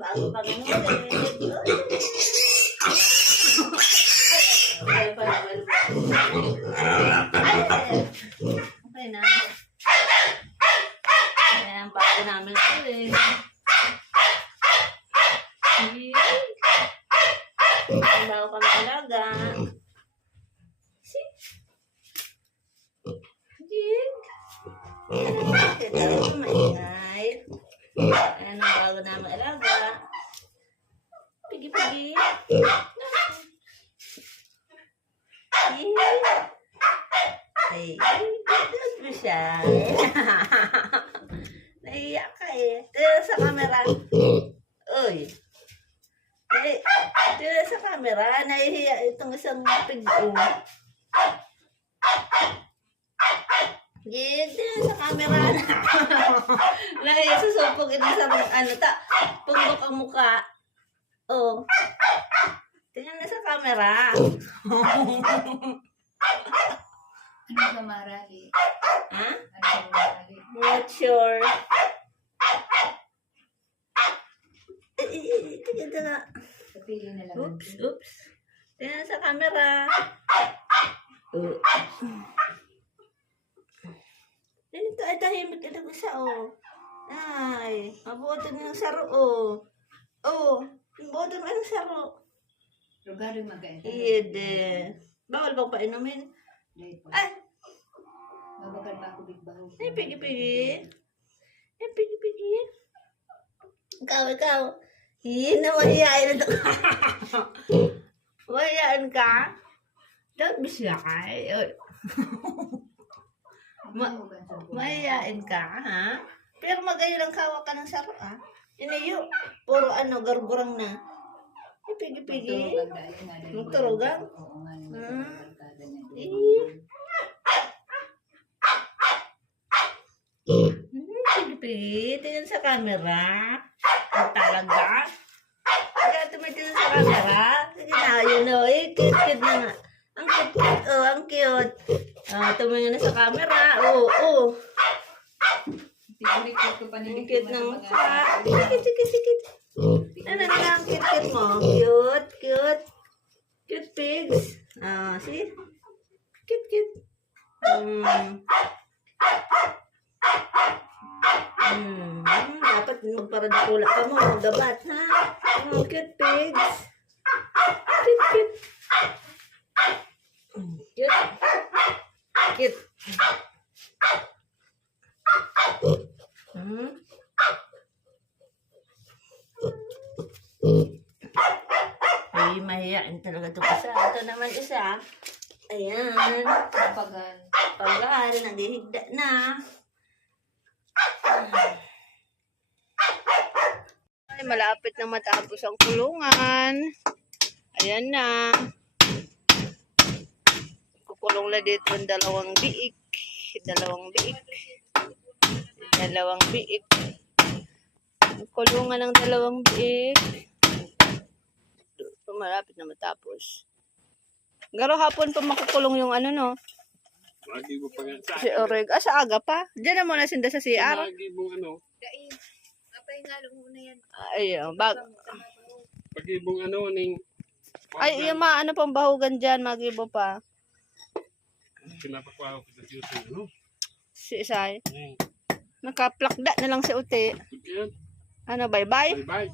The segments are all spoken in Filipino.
Bago pa naman. Okay na. Ayan, bago namin ito eh. Bago kami alaga. Jig. Ito, maingay. Ayan ang bago namin alaga. Pigi-pigi. Ay, good mo siya. Naiyak ka eh. Tira sa camera. Uy. Tira sa camera. Nahihiya itong isang pig-o. Tira sa camera. Nahihiya susupog ito sa punggok ang mukha. Oh. Tingnan na sa camera. Ano ba marali? Ha? Ano ba marali? Not sure. Tingnan na. Kapili na lang. Oops. Tingnan sa camera. Ganito ay tahimik ka na isa, oh. Ay, mabuto na yung saro, oh. Oh, mabuto na yung saro. Lugar yung magkain. Iyede. Bawal bang painumin? Ay! Mabakal pa ako bigbaho. Ay, pigi-pigi. Ay, pigi-pigi. Ikaw. Mahihain na ito. Mahihain ka? Don't be shy. Mahihain ka, ha? Pero magayon ang kawa ka ng saro, ha? Inayo. Puro gargurang na. Ay, pigi-pigi. Magturugan? Oo nga. Pigi-pigi. Tingnan sa camera. Ang talaga. Kaya tumitingin sa camera. Sige na, yun o. Cute na nga. Ang cute. Oh, ang cute. Tumingin na sa camera. Oh. Ang cute ng mukha. Sikit. Ano na ang cute mo? Cute. Cute pigs. See? Cute. Dapat magparadikula ka mo. Gabat, ha? Cute pigs. Cute. Cute. Ay, mahihain talaga ito isa. Ito naman isa. Ayan. Pagal. Naghihigda na. Ay, malapit na matapos ang kulungan. Ayan na. Kukulong na dito ang dalawang biik. Kulungan ng dalawang biik. Malapit na matapos. Garo hapon pa makukulong yung no? Lagi mo pa nga sa Si Oreg. Sa aga pa? Diyan na muna sinda sa CR. Lagi mo Apay nga lang muna yan. Ayun. Pag-ibong ning... Ay, yung pang bahugan dyan, magibo pa. Pinapakwaho ko sa YouTube, Si Isay. Nakaplakda na lang si Uti. Bye-bye? Bye-bye.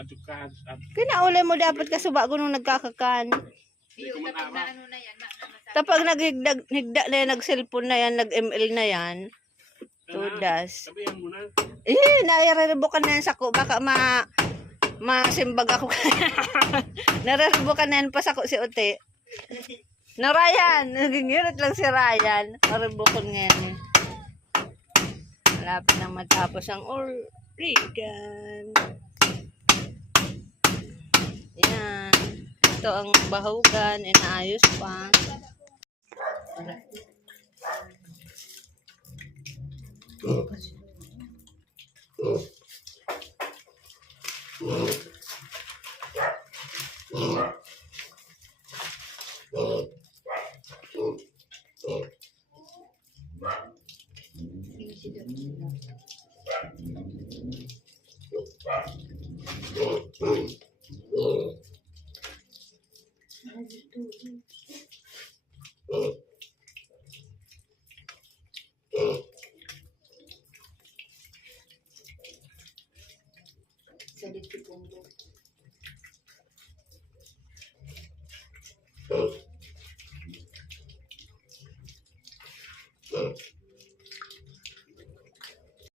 Adukan. Kinaulay mo dapat kasi bago nung nagkakakan. Tapos naghigda na yan, nag-cellphone na yan, nag-ML na yan. Tudas. Sabihan mo na. Naireribukan na yan sa ko. Baka masimbag ako. Nareribukan na yan pa sa ko si Uti. Na Ryan. Nagingirit lang si Ryan. Naribukon ngayon. Malapit na matapos ang Oregon. Yan. Ito ang bahugan. Inaayos pa. Sa dito pong